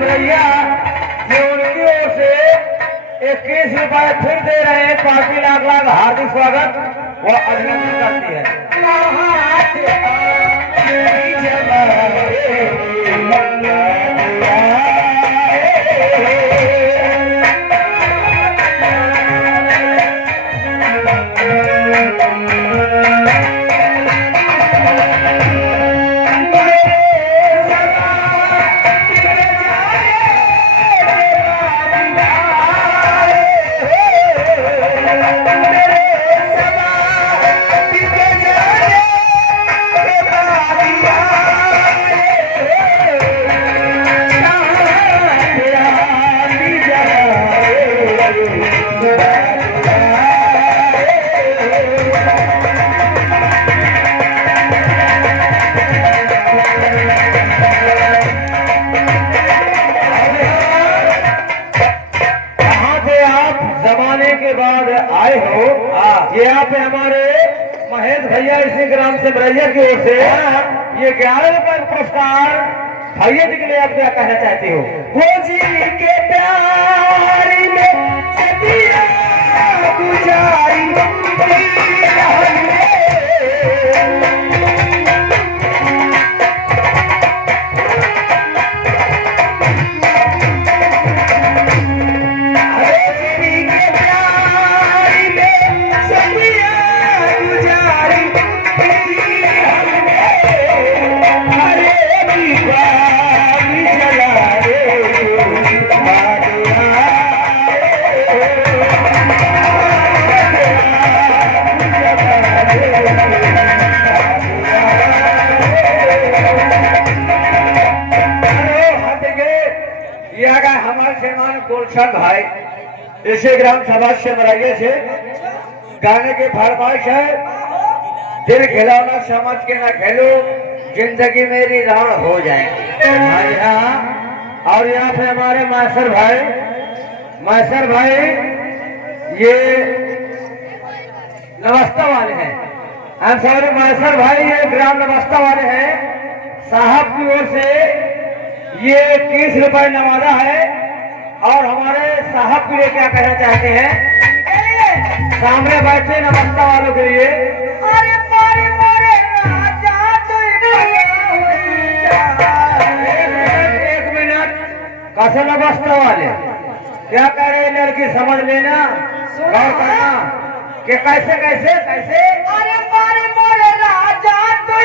सिमरैया ये उनकी ओर से 21 रुपए फिर दे रहे हैं। पार्टी लाख लाख हार्दिक स्वागत व अभिनंदन करती है। आए हो ये आप हमारे महेश भैया इसी ग्राम से सिमरैया की ओर से ये 11 रुपए पुरस्कार भैया जी के लिए आप क्या कहना चाहती हो? वो जी के प्यार में सदियां गुजारी गुलशन भाई इसी ग्राम सभा से सिमरैया से गाने की फरमाइश है। दिल खिलौना समझ के ना खेलो, जिंदगी मेरी राण हो जाए। और यहाँ पे हमारे मैसर भाई ये नवस्था वाले हैं। हम सारे मैसर भाई ये ग्राम नवस्था वाले हैं। साहब की ओर से ये 30 रुपए नवादा है। और हमारे साहब के लिए क्या कहना चाहते हैं सामने बैठे नवस्था वालों के लिए? अरे मारे मारे राजा तो एक मिनट कैसे नवस्था वाले क्या कह रहे हैं? लड़की समझ लेना, गौर करना कि कैसे कैसे कैसे। अरे मारे मारे राजा तो